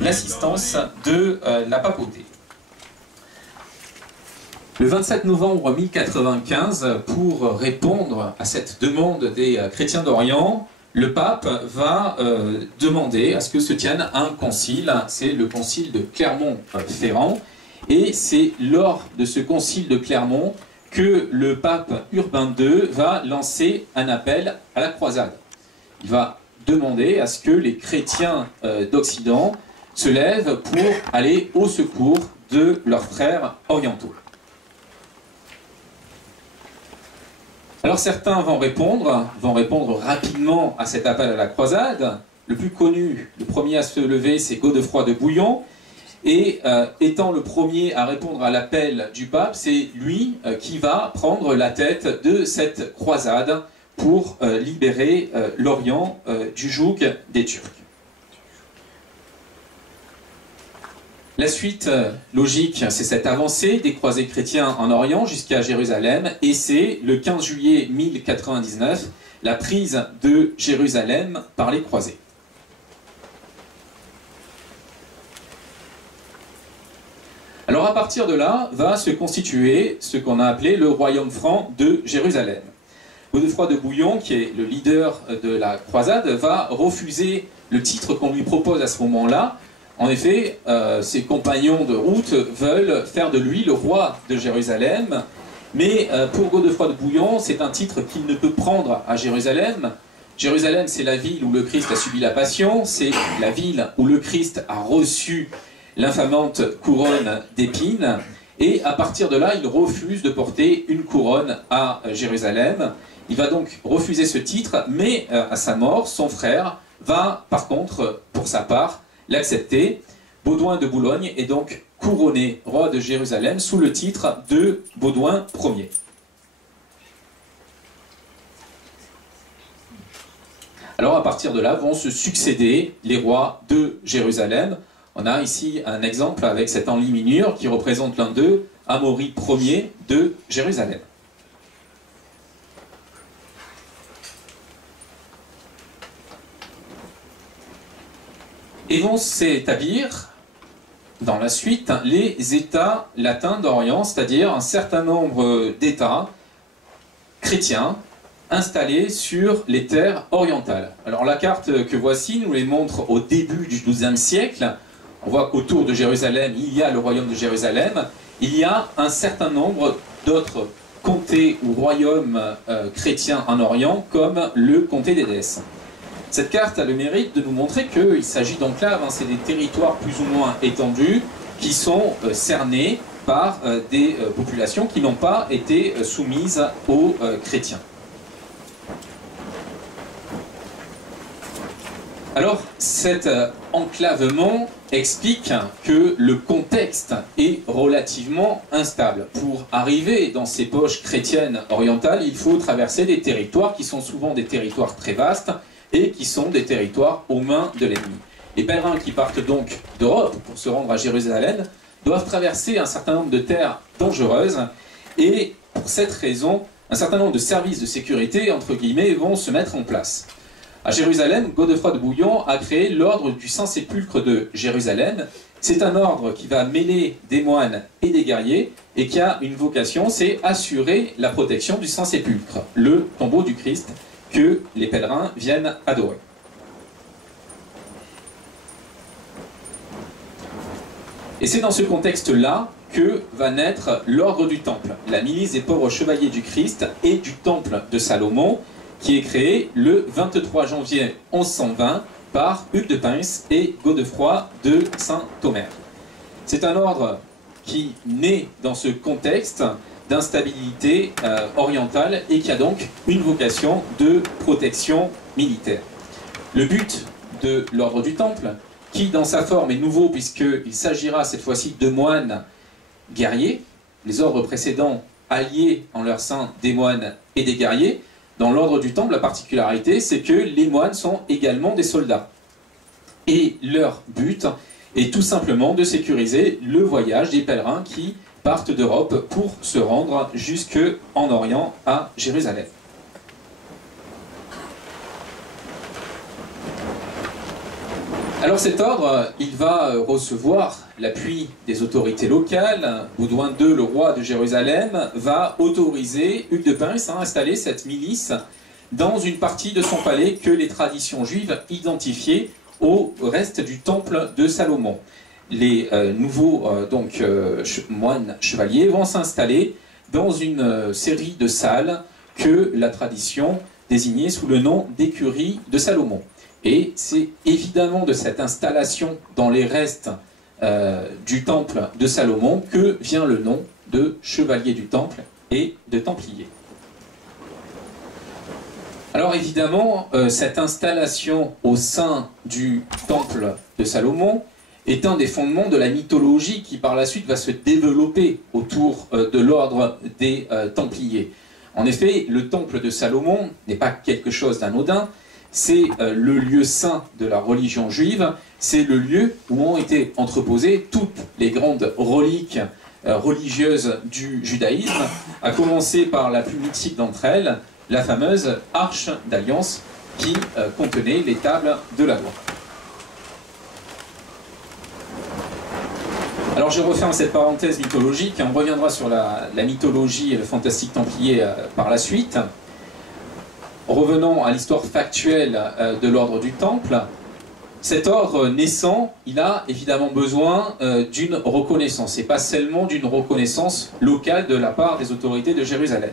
l'assistance de la papauté. Le 27 novembre 1095, pour répondre à cette demande des chrétiens d'Orient, le pape va demander à ce que se tienne un concile, c'est le concile de Clermont-Ferrand, et c'est lors de ce concile de Clermont que le pape Urbain II va lancer un appel à la croisade. Il va demander à ce que les chrétiens d'Occident se lèvent pour aller au secours de leurs frères orientaux. Alors certains vont répondre rapidement à cet appel à la croisade. Le plus connu, le premier à se lever, c'est Godefroy de Bouillon. Et étant le premier à répondre à l'appel du pape, c'est lui qui va prendre la tête de cette croisade pour libérer l'Orient du joug des Turcs. La suite logique, c'est cette avancée des croisés chrétiens en Orient jusqu'à Jérusalem, et c'est le 15 juillet 1099, la prise de Jérusalem par les croisés. Alors à partir de là, va se constituer ce qu'on a appelé le royaume franc de Jérusalem. Godefroy de Bouillon, qui est le leader de la croisade, va refuser le titre qu'on lui propose à ce moment-là. En effet, ses compagnons de route veulent faire de lui le roi de Jérusalem, mais pour Godefroy de Bouillon, c'est un titre qu'il ne peut prendre à Jérusalem. Jérusalem, c'est la ville où le Christ a subi la passion, c'est la ville où le Christ a reçu l'infamante couronne d'épines, et à partir de là, il refuse de porter une couronne à Jérusalem. Il va donc refuser ce titre, mais à sa mort, son frère va par contre, pour sa part, l'accepter. Baudouin de Boulogne est donc couronné roi de Jérusalem sous le titre de Baudouin Ier. Alors à partir de là vont se succéder les rois de Jérusalem. On a ici un exemple avec cette enluminure qui représente l'un d'eux, Amaury Ier de Jérusalem. Et vont s'établir dans la suite les États latins d'Orient, c'est-à-dire un certain nombre d'États chrétiens installés sur les terres orientales. Alors la carte que voici nous les montre au début du XIIe siècle. On voit qu'autour de Jérusalem, il y a le royaume de Jérusalem. Il y a un certain nombre d'autres comtés ou royaumes chrétiens en Orient, comme le comté d'Édesse. Cette carte a le mérite de nous montrer qu'il s'agit d'enclaves, hein, c'est des territoires plus ou moins étendus qui sont cernés par des populations qui n'ont pas été soumises aux chrétiens. Alors cet enclavement explique que le contexte est relativement instable. Pour arriver dans ces poches chrétiennes orientales, il faut traverser des territoires qui sont souvent des territoires très vastes et qui sont des territoires aux mains de l'ennemi. Les pèlerins qui partent donc d'Europe pour se rendre à Jérusalem doivent traverser un certain nombre de terres dangereuses, et pour cette raison, un certain nombre de services de sécurité, entre guillemets, vont se mettre en place. À Jérusalem, Godefroy de Bouillon a créé l'ordre du Saint-Sépulcre de Jérusalem. C'est un ordre qui va mêler des moines et des guerriers et qui a une vocation, c'est assurer la protection du Saint-Sépulcre, le tombeau du Christ que les pèlerins viennent adorer. Et c'est dans ce contexte-là que va naître l'ordre du Temple, la milice des pauvres chevaliers du Christ et du Temple de Salomon, qui est créé le 23 janvier 1120 par Hugues de Pins et Godefroy de Saint-Omer. C'est un ordre qui naît dans ce contexte d'instabilité orientale et qui a donc une vocation de protection militaire. Le but de l'ordre du Temple, qui dans sa forme est nouveau puisqu'il s'agira cette fois-ci de moines guerriers, les ordres précédents alliés en leur sein des moines et des guerriers. Dans l'ordre du Temple, la particularité, c'est que les moines sont également des soldats. Et leur but est tout simplement de sécuriser le voyage des pèlerins qui partent d'Europe pour se rendre jusque en Orient, à Jérusalem. Alors cet ordre, il va recevoir l'appui des autorités locales. Baudouin II, le roi de Jérusalem, va autoriser Hugues de Pins à installer cette milice dans une partie de son palais que les traditions juives identifiaient au reste du temple de Salomon. Les nouveaux moines chevaliers vont s'installer dans une série de salles que la tradition désignait sous le nom d'écurie de Salomon. Et c'est évidemment de cette installation dans les restes du temple de Salomon que vient le nom de chevalier du temple et de templier. Alors évidemment, cette installation au sein du temple de Salomon est un des fondements de la mythologie qui par la suite va se développer autour de l'ordre des Templiers. En effet, le temple de Salomon n'est pas quelque chose d'anodin, c'est le lieu saint de la religion juive, c'est le lieu où ont été entreposées toutes les grandes reliques religieuses du judaïsme, à commencer par la plus mythique d'entre elles, la fameuse Arche d'Alliance qui contenait les tables de la loi. Alors je referme cette parenthèse mythologique, on reviendra sur la mythologie et le fantastique templier par la suite. Revenons à l'histoire factuelle de l'ordre du Temple. Cet ordre naissant, il a évidemment besoin d'une reconnaissance, et pas seulement d'une reconnaissance locale de la part des autorités de Jérusalem.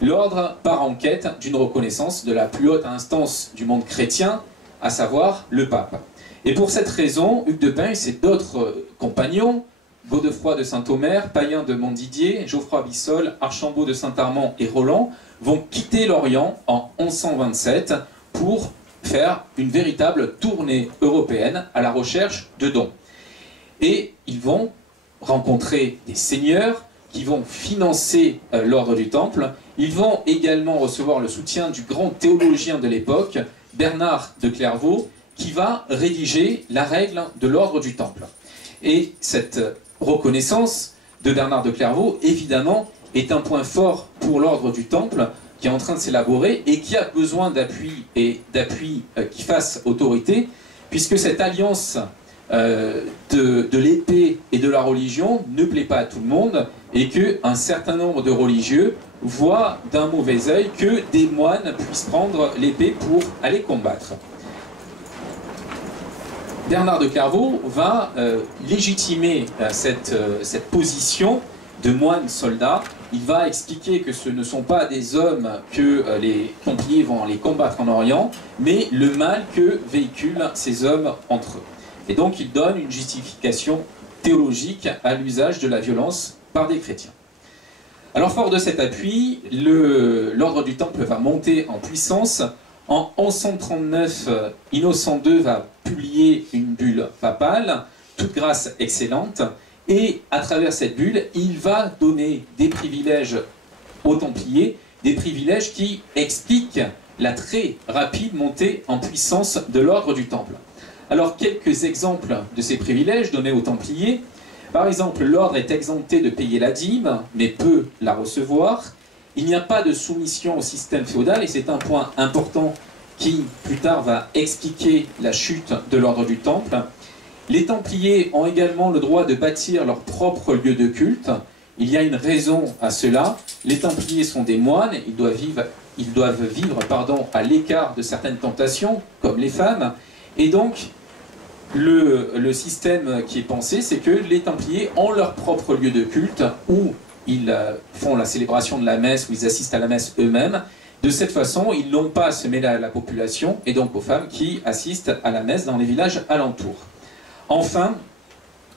L'ordre part en quête d'une reconnaissance de la plus haute instance du monde chrétien, à savoir le pape. Et pour cette raison, Hugues de Pins et d'autres compagnons, Godefroy de Saint-Omer, Païen de Montdidier, Geoffroy Bissol, Archambault de Saint-Armand et Roland vont quitter l'Orient en 1127 pour faire une véritable tournée européenne à la recherche de dons. Et ils vont rencontrer des seigneurs qui vont financer l'ordre du Temple. Ils vont également recevoir le soutien du grand théologien de l'époque, Bernard de Clairvaux, qui va rédiger la règle de l'ordre du Temple. Et cette reconnaissance de Bernard de Clairvaux, évidemment, est un point fort pour l'ordre du Temple qui est en train de s'élaborer et qui a besoin d'appui qui fasse autorité, puisque cette alliance de l'épée et de la religion ne plaît pas à tout le monde et qu'un certain nombre de religieux voient d'un mauvais œil que des moines puissent prendre l'épée pour aller combattre. Bernard de Clairvaux va légitimer cette position de moine soldat. Il va expliquer que ce ne sont pas des hommes que les Templiers vont aller combattre en Orient, mais le mal que véhiculent ces hommes entre eux. Et donc il donne une justification théologique à l'usage de la violence par des chrétiens. Alors fort de cet appui, l'ordre du Temple va monter en puissance. En 1139, Innocent II va publier une bulle papale, toute grâce excellente, et à travers cette bulle, il va donner des privilèges aux Templiers, des privilèges qui expliquent la très rapide montée en puissance de l'ordre du Temple. Alors quelques exemples de ces privilèges donnés aux Templiers. Par exemple, l'ordre est exempté de payer la dîme, mais peut la recevoir. Il n'y a pas de soumission au système féodal, et c'est un point important qui, plus tard, va expliquer la chute de l'ordre du Temple. Les Templiers ont également le droit de bâtir leur propre lieu de culte. Il y a une raison à cela. Les Templiers sont des moines, ils doivent vivre à l'écart de certaines tentations, comme les femmes. Et donc, le système qui est pensé, c'est que les Templiers ont leur propre lieu de culte où ils font la célébration de la messe, où ils assistent à la messe eux-mêmes. De cette façon, ils n'ont pas à se mêler à la population et donc aux femmes qui assistent à la messe dans les villages alentours. Enfin,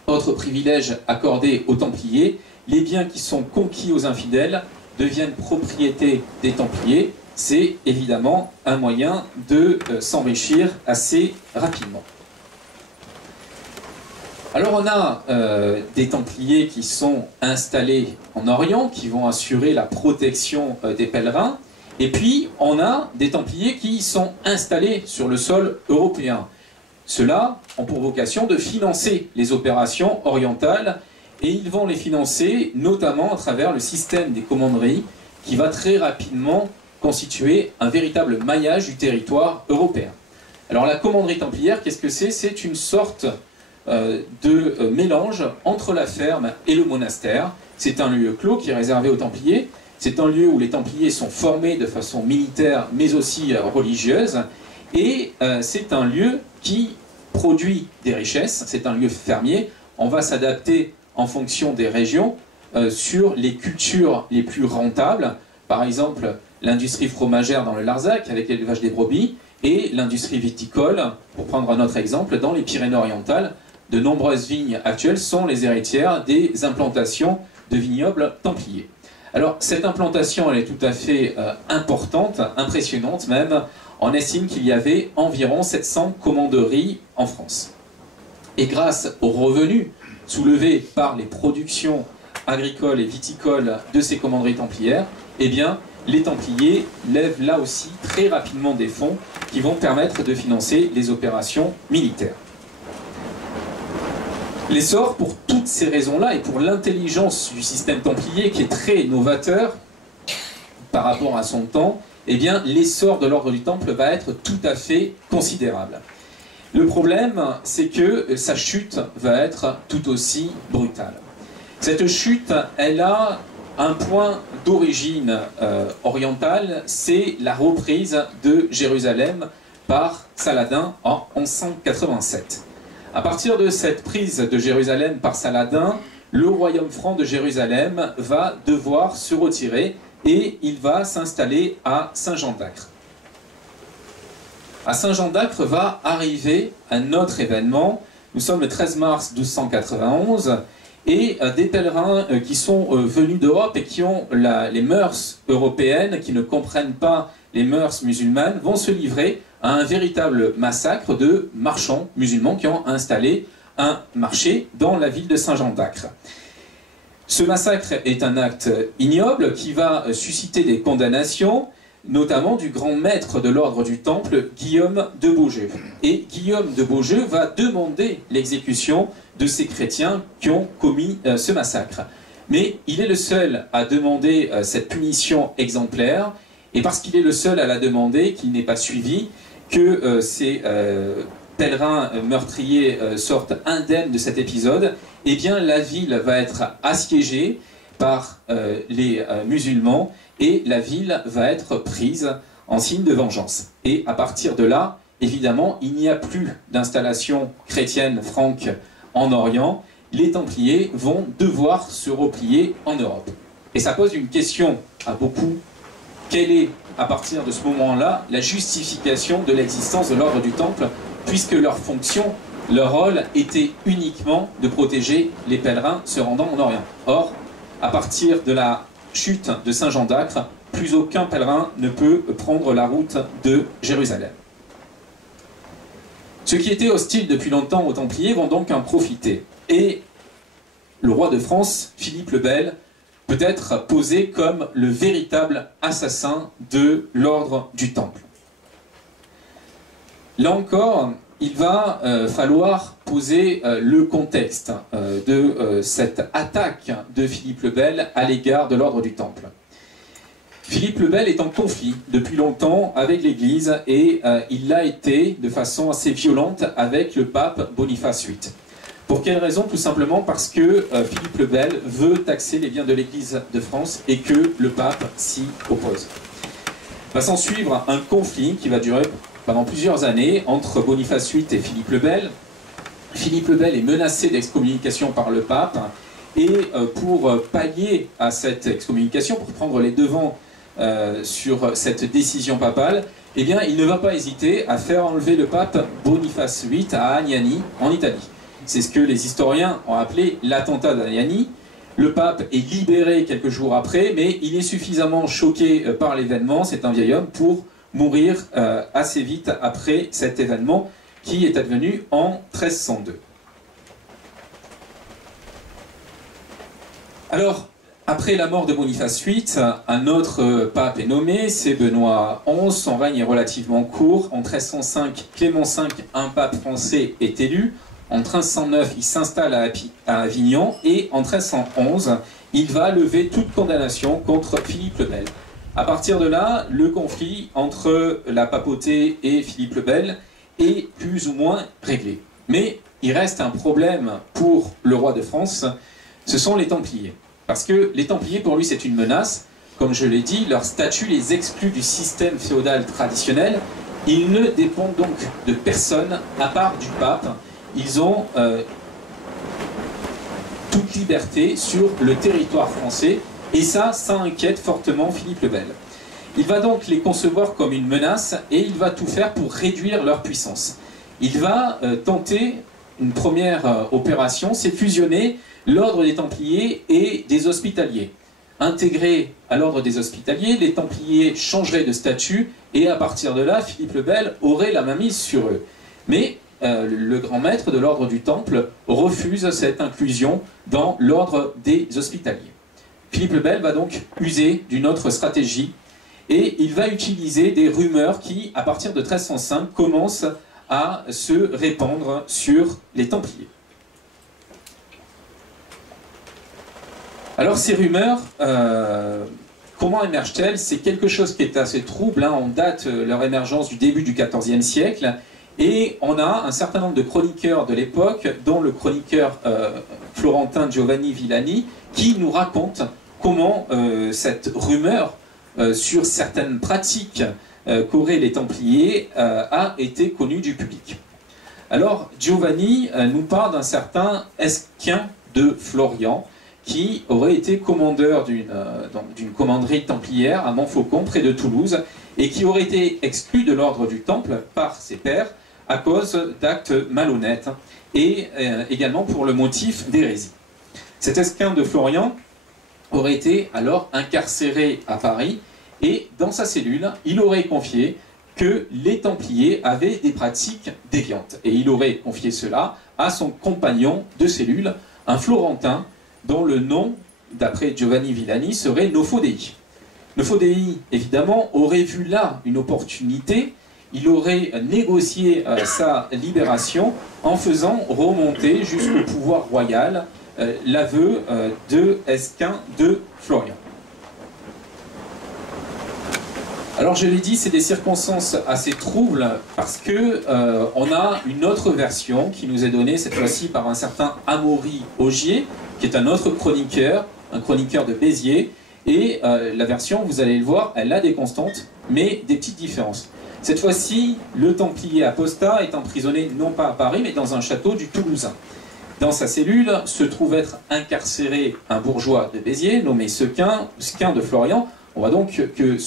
autre privilège accordé aux Templiers, les biens qui sont conquis aux infidèles deviennent propriété des Templiers. C'est évidemment un moyen de s'enrichir assez rapidement. Alors on a des Templiers qui sont installés en Orient, qui vont assurer la protection des pèlerins, et puis on a des Templiers qui sont installés sur le sol européen. Ceux-là ont pour vocation de financer les opérations orientales, et ils vont les financer notamment à travers le système des commanderies, qui va très rapidement constituer un véritable maillage du territoire européen. Alors la commanderie templière, qu'est-ce que c'est? C'est une sorte de mélange entre la ferme et le monastère. C'est un lieu clos qui est réservé aux Templiers. C'est un lieu où les Templiers sont formés de façon militaire, mais aussi religieuse. Et c'est un lieu qui produit des richesses. C'est un lieu fermier. On va s'adapter en fonction des régions sur les cultures les plus rentables. Par exemple, l'industrie fromagère dans le Larzac, avec l'élevage des brebis, et l'industrie viticole, pour prendre un autre exemple, dans les Pyrénées-Orientales. De nombreuses vignes actuelles sont les héritières des implantations de vignobles templiers. Alors, cette implantation, elle est tout à fait importante, impressionnante même. On estime qu'il y avait environ 700 commanderies en France. Et grâce aux revenus soulevés par les productions agricoles et viticoles de ces commanderies templières, eh bien, les Templiers lèvent là aussi très rapidement des fonds qui vont permettre de financer les opérations militaires. L'essor, pour toutes ces raisons-là, et pour l'intelligence du système templier qui est très novateur par rapport à son temps, eh bien, l'essor de l'ordre du Temple va être tout à fait considérable. Le problème, c'est que sa chute va être tout aussi brutale. Cette chute, elle a un point d'origine orientale, c'est la reprise de Jérusalem par Saladin en 1187. À partir de cette prise de Jérusalem par Saladin, le royaume franc de Jérusalem va devoir se retirer et il va s'installer à Saint-Jean-d'Acre. À Saint-Jean-d'Acre va arriver un autre événement. Nous sommes le 13 mars 1291 et des pèlerins qui sont venus d'Europe et qui ont les mœurs européennes, qui ne comprennent pas les mœurs musulmanes, vont se livrer à un véritable massacre de marchands musulmans qui ont installé un marché dans la ville de Saint-Jean-d'Acre. Ce massacre est un acte ignoble qui va susciter des condamnations, notamment du grand maître de l'ordre du Temple, Guillaume de Beaujeu. Et Guillaume de Beaujeu va demander l'exécution de ces chrétiens qui ont commis ce massacre. Mais il est le seul à demander cette punition exemplaire, et parce qu'il est le seul à la demander, qu'il n'est pas suivi, que ces pèlerins meurtriers sortent indemnes de cet épisode, eh bien la ville va être assiégée par les musulmans et la ville va être prise en signe de vengeance. Et à partir de là, évidemment, il n'y a plus d'installation chrétienne franque en Orient. Les Templiers vont devoir se replier en Europe. Et ça pose une question à beaucoup. Quelle est, à partir de ce moment-là, la justification de l'existence de l'ordre du Temple, puisque leur fonction, leur rôle était uniquement de protéger les pèlerins se rendant en Orient. Or, à partir de la chute de Saint-Jean-d'Acre, plus aucun pèlerin ne peut prendre la route de Jérusalem. Ceux qui étaient hostiles depuis longtemps aux Templiers vont donc en profiter. Et le roi de France, Philippe le Bel, peut être posé comme le véritable assassin de l'ordre du Temple. Là encore, il va falloir poser le contexte de cette attaque de Philippe le Bel à l'égard de l'ordre du Temple. Philippe le Bel est en conflit depuis longtemps avec l'Église et il l'a été de façon assez violente avec le pape Boniface VIII. Pour quelle raison? Tout simplement parce que Philippe le Bel veut taxer les biens de l'Église de France et que le pape s'y oppose. Va s'en suivre un conflit qui va durer pendant plusieurs années entre Boniface VIII et Philippe le Bel. Philippe le Bel est menacé d'excommunication par le pape et pour pallier à cette excommunication, pour prendre les devants sur cette décision papale, eh bien, il ne va pas hésiter à faire enlever le pape Boniface VIII à Agnani, en Italie. C'est ce que les historiens ont appelé l'attentat d'Agnani. Le pape est libéré quelques jours après, mais il est suffisamment choqué par l'événement, c'est un vieil homme, pour mourir assez vite après cet événement qui est advenu en 1302. Alors, après la mort de Boniface VIII, un autre pape est nommé, c'est Benoît XI. Son règne est relativement court. En 1305, Clément V, un pape français, est élu. En 1309, il s'installe à Avignon et en 1311, il va lever toute condamnation contre Philippe le Bel. À partir de là, le conflit entre la papauté et Philippe le Bel est plus ou moins réglé. Mais il reste un problème pour le roi de France, ce sont les Templiers. Parce que les Templiers, pour lui, c'est une menace. Comme je l'ai dit, leur statut les exclut du système féodal traditionnel. Ils ne dépendent donc de personne à part du pape. Ils ont toute liberté sur le territoire français. Et ça inquiète fortement Philippe le Bel. Il va donc les concevoir comme une menace et il va tout faire pour réduire leur puissance. Il va tenter une première opération, c'est fusionner l'ordre des Templiers et des Hospitaliers. Intégrés à l'ordre des Hospitaliers, les Templiers changeraient de statut et à partir de là, Philippe le Bel aurait la mainmise sur eux. Mais le grand maître de l'ordre du Temple refuse cette inclusion dans l'ordre des Hospitaliers. Philippe le Bel va donc user d'une autre stratégie et il va utiliser des rumeurs qui, à partir de 1305, commencent à se répandre sur les Templiers. Alors ces rumeurs, comment émergent-elles? C'est quelque chose qui est assez trouble, hein. On date leur émergence du début du XIVe siècle, et on a un certain nombre de chroniqueurs de l'époque, dont le chroniqueur florentin Giovanni Villani, qui nous raconte comment cette rumeur sur certaines pratiques qu'auraient les Templiers a été connue du public. Alors Giovanni nous parle d'un certain Esquin de Florian, qui aurait été commandeur d'une commanderie templière à Montfaucon, près de Toulouse, et qui aurait été exclu de l'ordre du Temple par ses pairs à cause d'actes malhonnêtes, et également pour le motif d'hérésie. Cet Esquin de Florian aurait été alors incarcéré à Paris, et dans sa cellule, il aurait confié que les Templiers avaient des pratiques déviantes. Et il aurait confié cela à son compagnon de cellule, un Florentin, dont le nom, d'après Giovanni Villani, serait Nofodei. Nofodei, évidemment, aurait vu là une opportunité. Il aurait négocié sa libération en faisant remonter jusqu'au pouvoir royal l'aveu de Esquin de Florian. Alors je l'ai dit, c'est des circonstances assez troubles parce que on a une autre version qui nous est donnée cette fois-ci par un certain Amaury Augier, qui est un autre chroniqueur, un chroniqueur de Béziers, et la version, vous allez le voir, elle a des constantes, mais des petites différences. Cette fois-ci, le Templier apostat est emprisonné non pas à Paris, mais dans un château du Toulousain. Dans sa cellule se trouve être incarcéré un bourgeois de Béziers, nommé Esquin de Florian. On voit donc que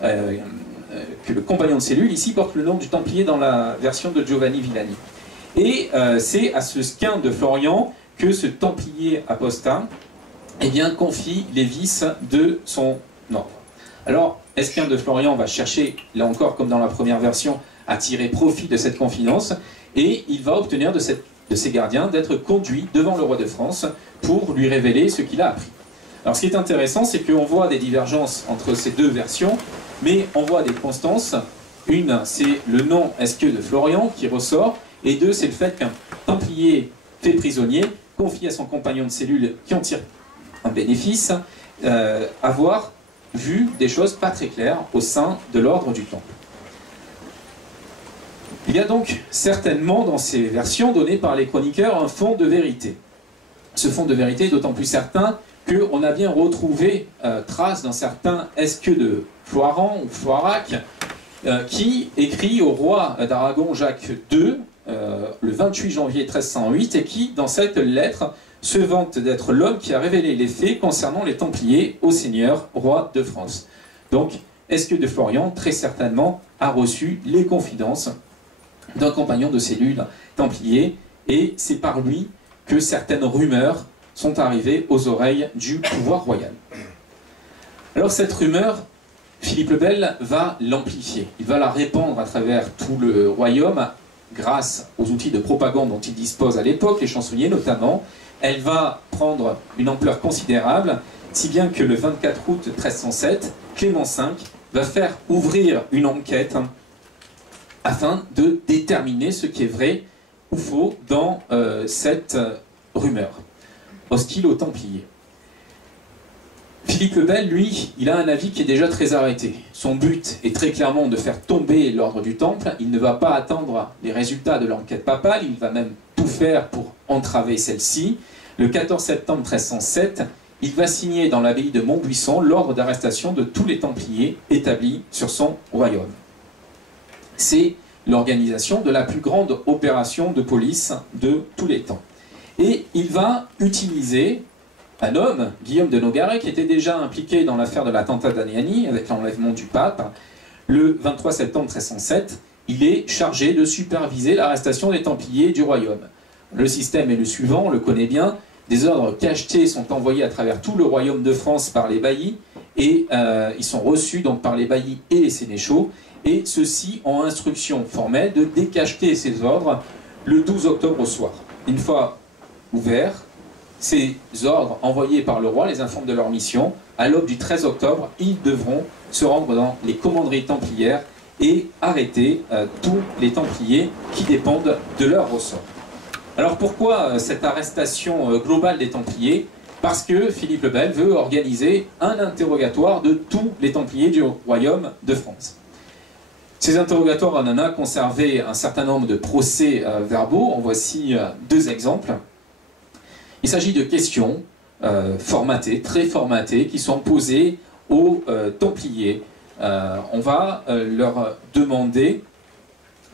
que le compagnon de cellule ici porte le nom du Templier dans la version de Giovanni Villani. Et c'est à ce Esquin de Florian que ce Templier apostat confie les vices de son ordre. Alors, Esquin de Florian va chercher, là encore comme dans la première version, à tirer profit de cette confidence, et il va obtenir de ses gardiens d'être conduit devant le roi de France pour lui révéler ce qu'il a appris. Alors ce qui est intéressant, c'est qu'on voit des divergences entre ces deux versions, mais on voit des constances. Une, c'est le nom Esquin de Florian qui ressort, et deux, c'est le fait qu'un Templier fait prisonnier confie à son compagnon de cellule qui en tire un bénéfice, avoir vu des choses pas très claires au sein de l'ordre du Temple. Il y a donc certainement dans ces versions données par les chroniqueurs un fond de vérité. Ce fond de vérité est d'autant plus certain qu'on a bien retrouvé trace d'un certain Esquin de Floiran ou Floirac qui écrit au roi d'Aragon Jacques II le 28 janvier 1308 et qui, dans cette lettre, se vante d'être l'homme qui a révélé les faits concernant les Templiers au Seigneur, roi de France. Donc, Esquin de Florian, très certainement, a reçu les confidences d'un compagnon de cellule templier, et c'est par lui que certaines rumeurs sont arrivées aux oreilles du pouvoir royal. Alors cette rumeur, Philippe le Bel va l'amplifier, il va la répandre à travers tout le royaume, grâce aux outils de propagande dont il dispose à l'époque, les chansonniers notamment. Elle va prendre une ampleur considérable, si bien que le 24 août 1307, Clément V va faire ouvrir une enquête afin de déterminer ce qui est vrai ou faux dans cette rumeur hostile aux Templiers. Philippe le Bel, lui, il a un avis qui est déjà très arrêté. Son but est très clairement de faire tomber l'ordre du Temple. Il ne va pas attendre les résultats de l'enquête papale, il va même tout faire pour entraver celle-ci. Le 14 septembre 1307, il va signer dans l'abbaye de Montbuisson l'ordre d'arrestation de tous les Templiers établis sur son royaume. C'est l'organisation de la plus grande opération de police de tous les temps. Et il va utiliser un homme, Guillaume de Nogaret, qui était déjà impliqué dans l'affaire de l'attentat d'Aniani, avec l'enlèvement du pape. Le 23 septembre 1307, il est chargé de superviser l'arrestation des Templiers du royaume. Le système est le suivant, on le connaît bien, des ordres cachetés sont envoyés à travers tout le royaume de France par les baillis, et ils sont reçus donc par les baillis et les sénéchaux, et ceux-ci ont instruction formelle de décacheter ces ordres le 12 octobre au soir. Une fois ouverts, ces ordres envoyés par le roi les informent de leur mission. À l'aube du 13 octobre, ils devront se rendre dans les commanderies templières et arrêter tous les Templiers qui dépendent de leur ressort. Alors pourquoi cette arrestation globale des Templiers? Parce que Philippe le Bel veut organiser un interrogatoire de tous les Templiers du royaume de France. Ces interrogatoires, on en a conservé un certain nombre de procès verbaux. En voici deux exemples. Il s'agit de questions formatées, très formatées, qui sont posées aux Templiers. On va leur demander,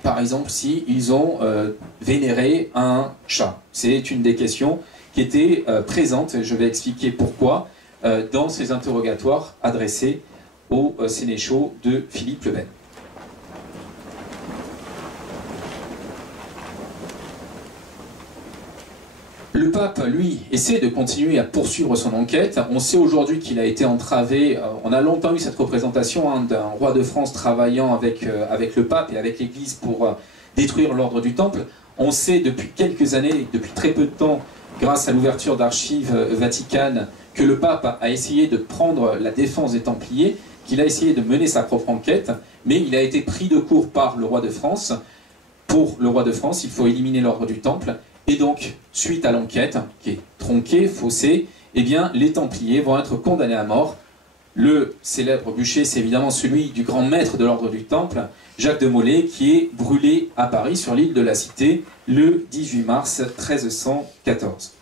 par exemple, s'ils ont vénéré un chat. C'est une des questions qui était présente, je vais expliquer pourquoi, dans ces interrogatoires adressés aux sénéchaux de Philippe le Bel. Le pape, lui, essaie de continuer à poursuivre son enquête. On sait aujourd'hui qu'il a été entravé. On a longtemps eu cette représentation d'un roi de France travaillant avec le pape et avec l'Église pour détruire l'ordre du Temple. On sait depuis quelques années, depuis très peu de temps, grâce à l'ouverture d'archives vaticanes, que le pape a essayé de prendre la défense des Templiers, qu'il a essayé de mener sa propre enquête, mais il a été pris de court par le roi de France. Pour le roi de France, il faut éliminer l'ordre du Temple. Et donc, suite à l'enquête, qui est tronquée, faussée, eh bien, les Templiers vont être condamnés à mort. Le célèbre bûcher, c'est évidemment celui du grand maître de l'ordre du Temple, Jacques de Molay, qui est brûlé à Paris, sur l'île de la Cité, le 18 mars 1314.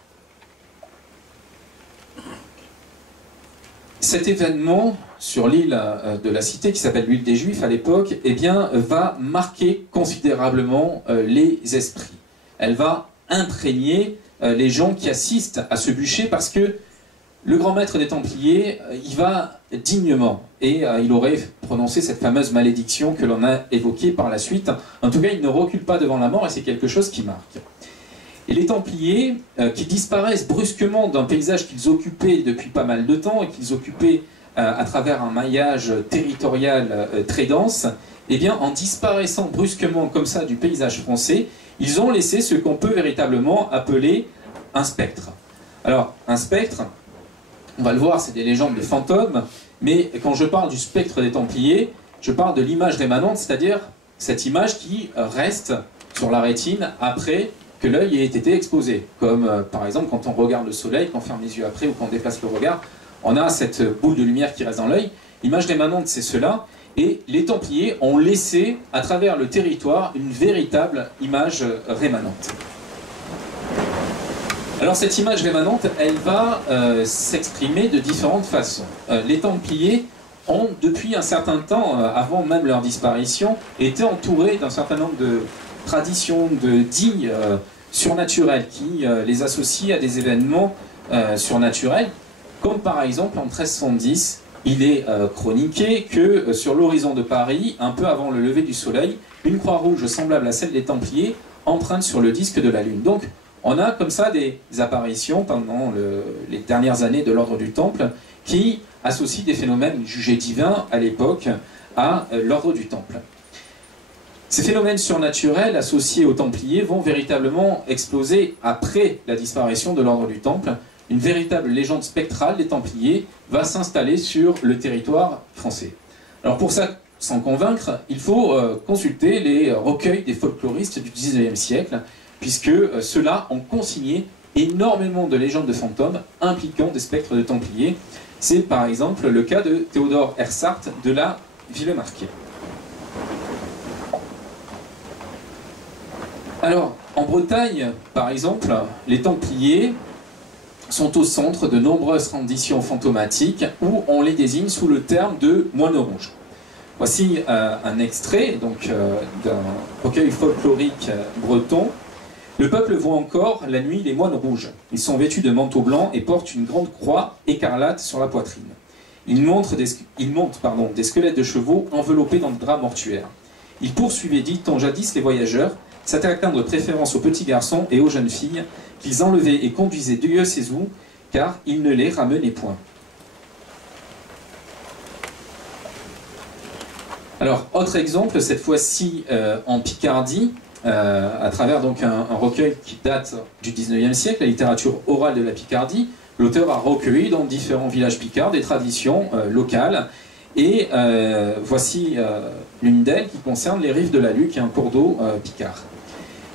Cet événement sur l'île de la Cité, qui s'appelle l'île des Juifs à l'époque, eh bien, va marquer considérablement les esprits. Elle va imprégner les gens qui assistent à ce bûcher, parce que le grand maître des Templiers, il va dignement, et il aurait prononcé cette fameuse malédiction que l'on a évoquée par la suite. En tout cas, il ne recule pas devant la mort, et c'est quelque chose qui marque. Et les Templiers, qui disparaissent brusquement d'un paysage qu'ils occupaient depuis pas mal de temps, et qu'ils occupaient à travers un maillage territorial très dense, eh bien, en disparaissant brusquement comme ça du paysage français, ils ont laissé ce qu'on peut véritablement appeler un spectre. Alors, un spectre, on va le voir, c'est des légendes de fantômes, mais quand je parle du spectre des Templiers, je parle de l'image rémanente, c'est-à-dire cette image qui reste sur la rétine après que l'œil ait été exposé. Comme par exemple quand on regarde le soleil, qu'on ferme les yeux après ou qu'on déplace le regard, on a cette boule de lumière qui reste dans l'œil. L'image rémanente, c'est cela. Et les Templiers ont laissé, à travers le territoire, une véritable image rémanente. Alors cette image rémanente, elle va s'exprimer de différentes façons. Les Templiers ont, depuis un certain temps, avant même leur disparition, été entourés d'un certain nombre de traditions, de dignes surnaturelles qui les associent à des événements surnaturels, comme par exemple en 1310, il est chroniqué que sur l'horizon de Paris, un peu avant le lever du soleil, une croix rouge semblable à celle des Templiers empreinte sur le disque de la Lune. Donc on a comme ça des apparitions pendant les dernières années de l'ordre du Temple qui associent des phénomènes jugés divins à l'époque à l'ordre du Temple. Ces phénomènes surnaturels associés aux Templiers vont véritablement exploser après la disparition de l'ordre du Temple. Une véritable légende spectrale des Templiers va s'installer sur le territoire français. Alors pour ça, s'en convaincre, il faut consulter les recueils des folkloristes du XIXe siècle, puisque ceux-là ont consigné énormément de légendes de fantômes impliquant des spectres de Templiers. C'est par exemple le cas de Théodore Hersart de la Villemarqué. Alors, en Bretagne, par exemple, les Templiers sont au centre de nombreuses renditions fantomatiques où on les désigne sous le terme de moines rouges. Voici un extrait d'un recueil folklorique breton. Le peuple voit encore la nuit les moines rouges. Ils sont vêtus de manteaux blancs et portent une grande croix écarlate sur la poitrine. Ils montent des squelettes de chevaux enveloppés dans des draps mortuaires. Ils poursuivaient, dit-on jadis, les voyageurs, s'attaquant de préférence aux petits garçons et aux jeunes filles, qu'ils enlevaient et conduisaient Dieu sait où, car ils ne les ramenaient point. Alors, autre exemple, cette fois-ci en Picardie, à travers donc un recueil qui date du 19e siècle, la littérature orale de la Picardie. L'auteur a recueilli dans différents villages picards des traditions locales. Et voici l'une d'elles qui concerne les rives de la Lue, qui est un cours d'eau picard.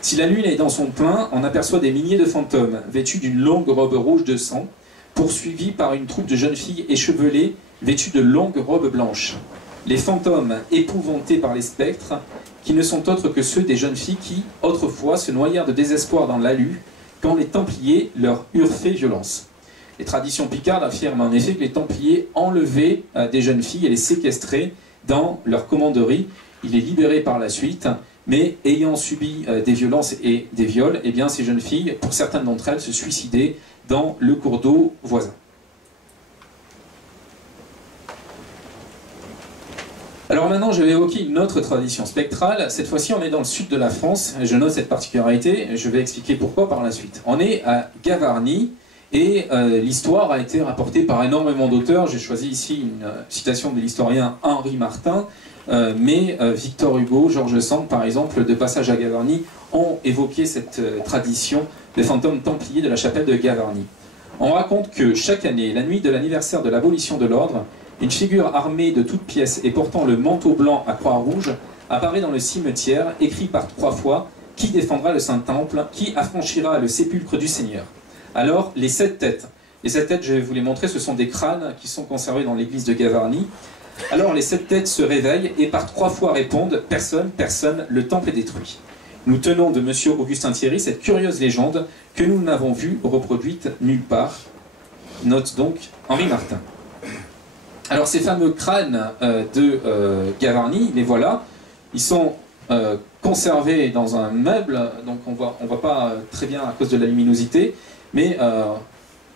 Si la lune est dans son plein, on aperçoit des milliers de fantômes, vêtus d'une longue robe rouge de sang, poursuivis par une troupe de jeunes filles échevelées, vêtues de longues robes blanches. Les fantômes, épouvantés par les spectres, qui ne sont autres que ceux des jeunes filles qui, autrefois, se noyèrent de désespoir dans l'Alu, quand les Templiers leur eurent fait violence. Les traditions picardes affirment en effet que les Templiers enlevaient des jeunes filles et les séquestraient dans leur commanderie. Il les libéraient par la suite, mais ayant subi des violences et des viols, eh bien, ces jeunes filles, pour certaines d'entre elles, se suicidaient dans le cours d'eau voisin. Alors maintenant, je vais évoquer une autre tradition spectrale. Cette fois-ci, on est dans le sud de la France. Je note cette particularité. Je vais expliquer pourquoi par la suite. On est à Gavarnie et l'histoire a été rapportée par énormément d'auteurs. J'ai choisi ici une citation de l'historien Henri Martin, mais Victor Hugo, George Sand, par exemple, de Passage à Gavarnie, ont évoqué cette tradition des fantômes templiers de la chapelle de Gavarnie. On raconte que chaque année, la nuit de l'anniversaire de l'abolition de l'ordre, une figure armée de toutes pièces et portant le manteau blanc à croix rouge apparaît dans le cimetière, écrit par 3 fois « Qui défendra le Saint-Temple? Qui affranchira le sépulcre du Seigneur ?» Alors, les 7 têtes. Les 7 têtes, je vais vous les montrer, ce sont des crânes qui sont conservés dans l'église de Gavarnie. Alors, les 7 têtes se réveillent et par 3 fois répondent « Personne, personne, le temple est détruit ». Nous tenons de M. Augustin Thierry cette curieuse légende que nous n'avons vue reproduite nulle part. Note donc Henri Martin. Alors ces fameux crânes de Gavarnie, les voilà, ils sont conservés dans un meuble, donc on voit pas très bien à cause de la luminosité, mais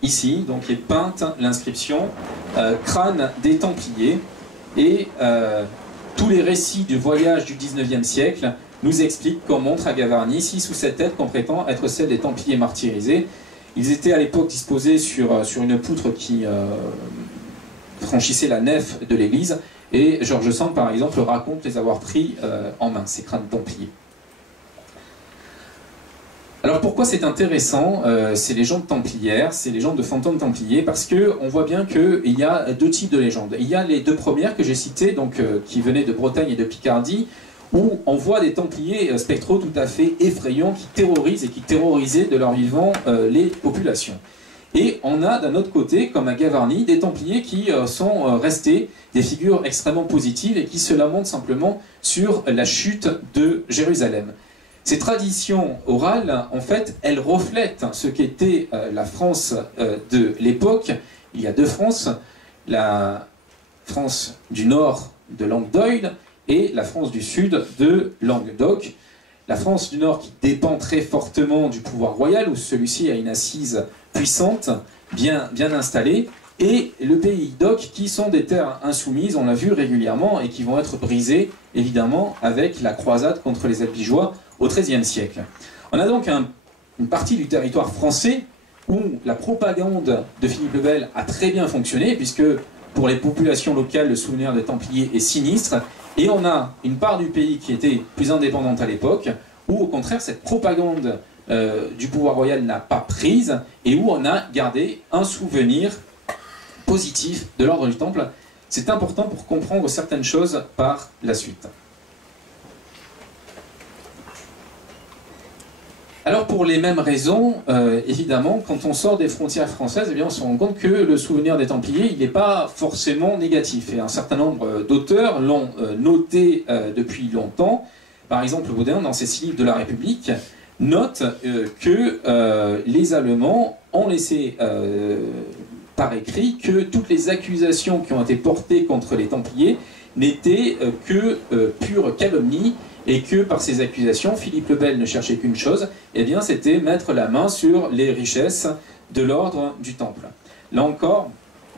ici, donc est peinte l'inscription crâne des Templiers, et tous les récits du voyage du 19e siècle nous expliquent qu'on montre à Gavarnie 6 ou 7 têtes qu'on prétend être celles des Templiers martyrisés. Ils étaient à l'époque disposés sur une poutre qui franchissait la nef de l'église, et George Sand par exemple raconte les avoir pris en main, ces crânes templiers. Alors pourquoi c'est intéressant ces légendes templières, ces légendes de fantômes templiers? Parce qu'on voit bien qu'il y a 2 types de légendes. Il y a les 2 premières que j'ai citées, donc, qui venaient de Bretagne et de Picardie, où on voit des templiers spectraux tout à fait effrayants qui terrorisent et qui terrorisaient de leur vivant les populations. Et on a d'un autre côté, comme à Gavarnie, des Templiers qui sont restés des figures extrêmement positives et qui se lamentent simplement sur la chute de Jérusalem. Ces traditions orales, en fait, elles reflètent ce qu'était la France de l'époque. Il y a 2 Frances, la France du nord de Languedoc et la France du sud de Languedoc. La France du Nord qui dépend très fortement du pouvoir royal, où celui-ci a une assise puissante, bien installée, et le pays d'Oc qui sont des terres insoumises, on l'a vu régulièrement, et qui vont être brisées, évidemment, avec la croisade contre les Albigeois au XIIIe siècle. On a donc une partie du territoire français où la propagande de Philippe le Bel a très bien fonctionné, puisque pour les populations locales, le souvenir des Templiers est sinistre, et on a une part du pays qui était plus indépendante à l'époque, où au contraire cette propagande du pouvoir royal n'a pas prise, et où on a gardé un souvenir positif de l'ordre du Temple. C'est important pour comprendre certaines choses par la suite. Alors pour les mêmes raisons, évidemment, quand on sort des frontières françaises, eh bien, on se rend compte que le souvenir des Templiers, il n'est pas forcément négatif. Et un certain nombre d'auteurs l'ont noté depuis longtemps. Par exemple, Baudin, dans ses 6 livres de la République, note que les Allemands ont laissé par écrit que toutes les accusations qui ont été portées contre les Templiers n'étaient que pure calomnie, et que par ces accusations, Philippe le Bel ne cherchait qu'une chose, eh bien c'était mettre la main sur les richesses de l'ordre du Temple. Là encore,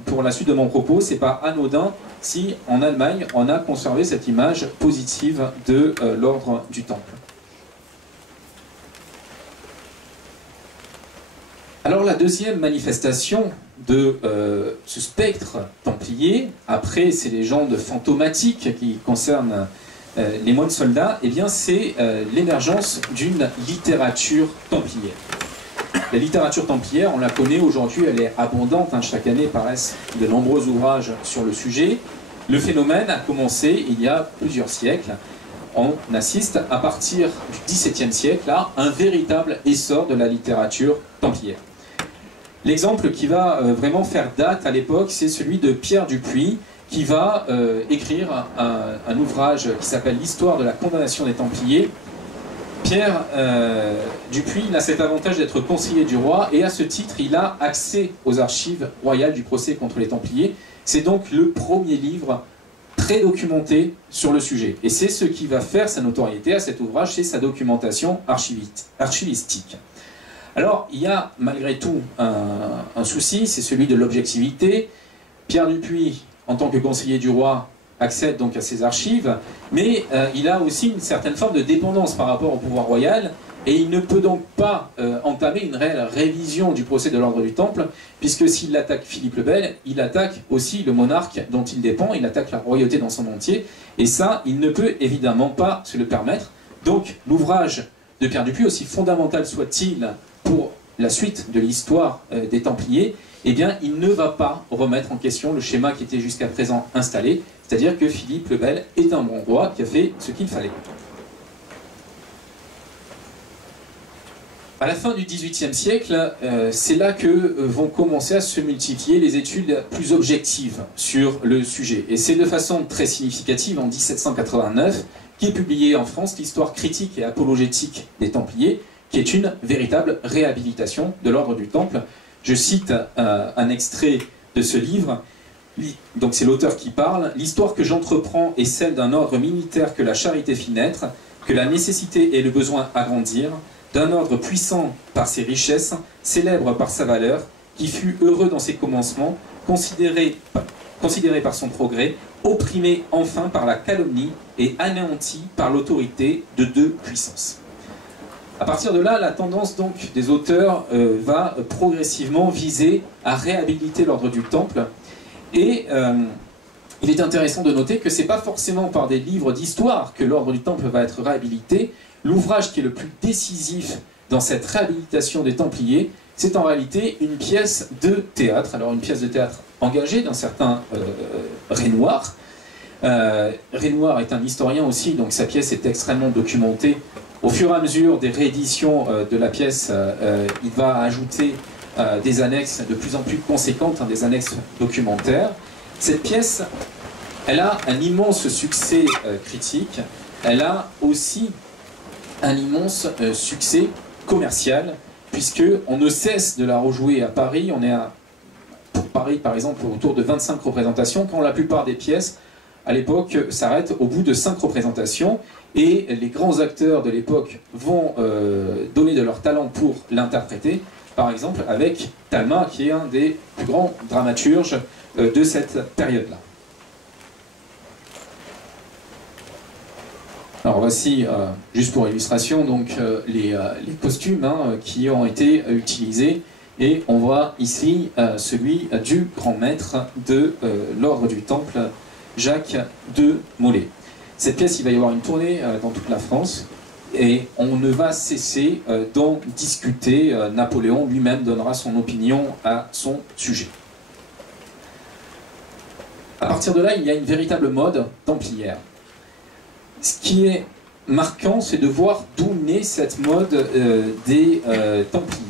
pour la suite de mon propos, c'est pas anodin si en Allemagne on a conservé cette image positive de l'ordre du Temple. Alors la deuxième manifestation de ce spectre templier, après ces légendes fantomatiques qui concernent les moines soldats, eh bien c'est l'émergence d'une littérature templière. La littérature templière, on la connaît aujourd'hui, elle est abondante, hein, chaque année paraissent de nombreux ouvrages sur le sujet. Le phénomène a commencé il y a plusieurs siècles. On assiste à partir du XVIIe siècle à un véritable essor de la littérature templière. L'exemple qui va vraiment faire date à l'époque, c'est celui de Pierre Dupuy, qui va écrire un ouvrage qui s'appelle l'Histoire de la condamnation des Templiers. Pierre Dupuy, il a cet avantage d'être conseiller du roi, et à ce titre, il a accès aux archives royales du procès contre les Templiers. C'est donc le premier livre très documenté sur le sujet. Et c'est ce qui va faire sa notoriété à cet ouvrage, c'est sa documentation archivistique. Alors, il y a malgré tout un souci, c'est celui de l'objectivité. Pierre Dupuy, en tant que conseiller du roi, accède donc à ces archives, mais il a aussi une certaine forme de dépendance par rapport au pouvoir royal, et il ne peut donc pas entamer une réelle révision du procès de l'ordre du Temple, puisque s'il attaque Philippe le Bel, il attaque aussi le monarque dont il dépend, il attaque la royauté dans son entier, et ça, il ne peut évidemment pas se le permettre. Donc l'ouvrage de Pierre Dupuy, aussi fondamental soit-il pour la suite de l'histoire des Templiers, eh bien, il ne va pas remettre en question le schéma qui était jusqu'à présent installé, c'est-à-dire que Philippe le Bel est un bon roi qui a fait ce qu'il fallait. À la fin du XVIIIe siècle, c'est là que vont commencer à se multiplier les études plus objectives sur le sujet. Et c'est de façon très significative, en 1789, qu'est publiée en France l'Histoire critique et apologétique des Templiers, qui est une véritable réhabilitation de l'ordre du Temple. Je cite un extrait de ce livre, donc c'est l'auteur qui parle. « L'histoire que j'entreprends est celle d'un ordre militaire que la charité fit naître, que la nécessité et le besoin agrandir, d'un ordre puissant par ses richesses, célèbre par sa valeur, qui fut heureux dans ses commencements, considéré par son progrès, opprimé enfin par la calomnie et anéanti par l'autorité de deux puissances. » À partir de là, la tendance donc des auteurs va progressivement viser à réhabiliter l'ordre du Temple. Et il est intéressant de noter que ce n'est pas forcément par des livres d'histoire que l'ordre du Temple va être réhabilité. L'ouvrage qui est le plus décisif dans cette réhabilitation des Templiers, c'est en réalité une pièce de théâtre. Alors une pièce de théâtre engagée d'un certain Renoir. Renoir est un historien aussi, donc sa pièce est extrêmement documentée. Au fur et à mesure des rééditions de la pièce, il va ajouter des annexes de plus en plus conséquentes, hein, des annexes documentaires. Cette pièce, elle a un immense succès critique, elle a aussi un immense succès commercial, puisqu'on ne cesse de la rejouer à Paris. On est pour Paris, par exemple, autour de 25 représentations, quand la plupart des pièces, à l'époque, s'arrêtent au bout de 5 représentations. Et les grands acteurs de l'époque vont donner de leur talent pour l'interpréter, par exemple avec Talma, qui est un des plus grands dramaturges de cette période-là. Alors voici, juste pour illustration, donc, les costumes qui ont été utilisés, et on voit ici celui du grand maître de l'ordre du Temple, Jacques de Molay. Cette pièce, il va y avoir une tournée dans toute la France, et on ne va cesser d'en discuter. Napoléon lui-même donnera son opinion à son sujet. À partir de là, il y a une véritable mode templière. Ce qui est marquant, c'est de voir d'où naît cette mode des Templiers.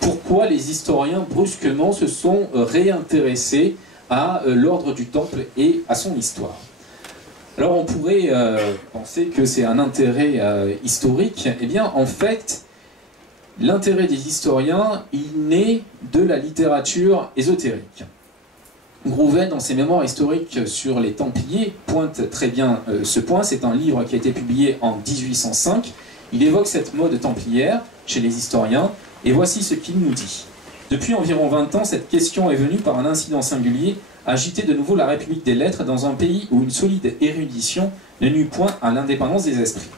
Pourquoi les historiens brusquement se sont réintéressés à l'ordre du Temple et à son histoire. Alors on pourrait penser que c'est un intérêt historique. Eh bien en fait, l'intérêt des historiens, il naît de la littérature ésotérique. Grouvel, dans ses mémoires historiques sur les Templiers, pointe très bien ce point. C'est un livre qui a été publié en 1805. Il évoque cette mode templière chez les historiens, et voici ce qu'il nous dit. Depuis environ 20 ans, cette question est venue par un incident singulier, agiter de nouveau la République des lettres dans un pays où une solide érudition ne n'eut point à l'indépendance des esprits.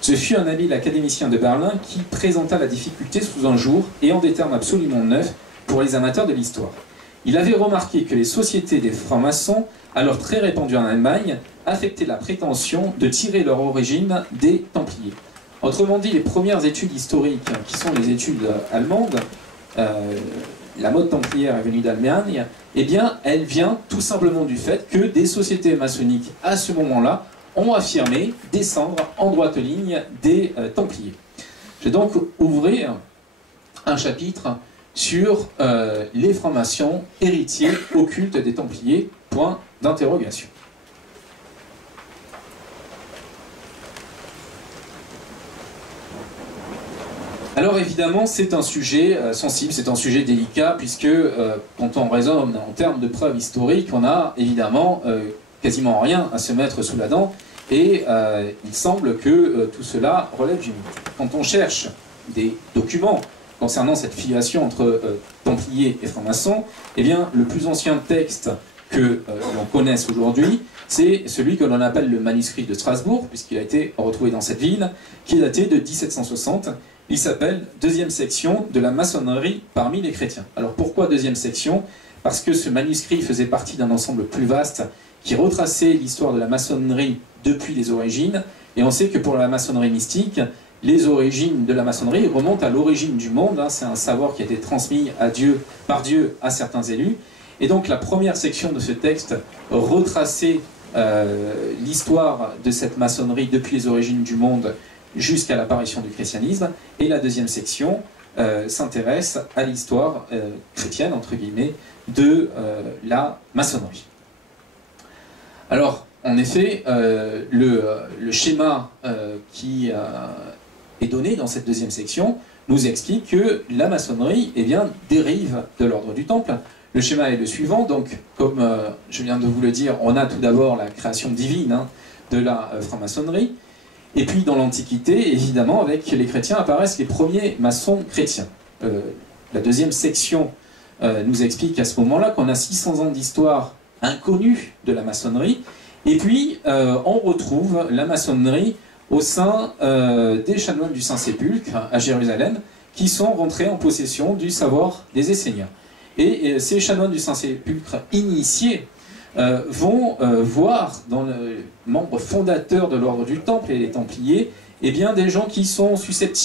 Ce fut un habile académicien de Berlin qui présenta la difficulté sous un jour et en des termes absolument neufs pour les amateurs de l'histoire. Il avait remarqué que les sociétés des francs-maçons, alors très répandues en Allemagne, affectaient la prétention de tirer leur origine des Templiers. Autrement dit, les premières études historiques, qui sont les études allemandes, la mode templière est venue d'Allemagne, eh bien, elle vient tout simplement du fait que des sociétés maçonniques, à ce moment-là, ont affirmé descendre en droite ligne des Templiers. Je vais donc ouvrir un chapitre sur les francs-maçons héritiers occultes des Templiers, point d'interrogation. Alors évidemment, c'est un sujet sensible, c'est un sujet délicat, puisque quand on raisonne en termes de preuves historiques, on a évidemment quasiment rien à se mettre sous la dent, et il semble que tout cela relève du mythe. Quand on cherche des documents concernant cette filiation entre Templiers et francs-maçons, eh bien, le plus ancien texte que l'on connaisse aujourd'hui, c'est celui que l'on appelle le manuscrit de Strasbourg, puisqu'il a été retrouvé dans cette ville, qui est daté de 1760. Il s'appelle « Deuxième section de la maçonnerie parmi les chrétiens ». Alors pourquoi deuxième section? Parce que ce manuscrit faisait partie d'un ensemble plus vaste qui retraçait l'histoire de la maçonnerie depuis les origines. Et on sait que pour la maçonnerie mystique, les origines de la maçonnerie remontent à l'origine du monde. Hein, c'est un savoir qui a été transmis par Dieu à certains élus. Et donc la première section de ce texte retraçait l'histoire de cette maçonnerie depuis les origines du monde jusqu'à l'apparition du christianisme, et la deuxième section s'intéresse à l'histoire chrétienne, entre guillemets, de la maçonnerie. Alors, en effet, le schéma qui est donné dans cette deuxième section nous explique que la maçonnerie dérive de l'ordre du Temple. Le schéma est le suivant, donc comme je viens de vous le dire, on a tout d'abord la création divine de la franc-maçonnerie. Et puis dans l'Antiquité, évidemment, avec les chrétiens apparaissent les premiers maçons chrétiens. La deuxième section nous explique à ce moment-là qu'on a 600 ans d'histoire inconnue de la maçonnerie. Et puis on retrouve la maçonnerie au sein des chanoines du Saint-Sépulcre à Jérusalem, qui sont rentrés en possession du savoir des Esséniens. Et ces chanoines du Saint-Sépulcre initiés vont voir dans le membre fondateur de l'ordre du Temple et les Templiers, eh bien, des gens qui sont susceptibles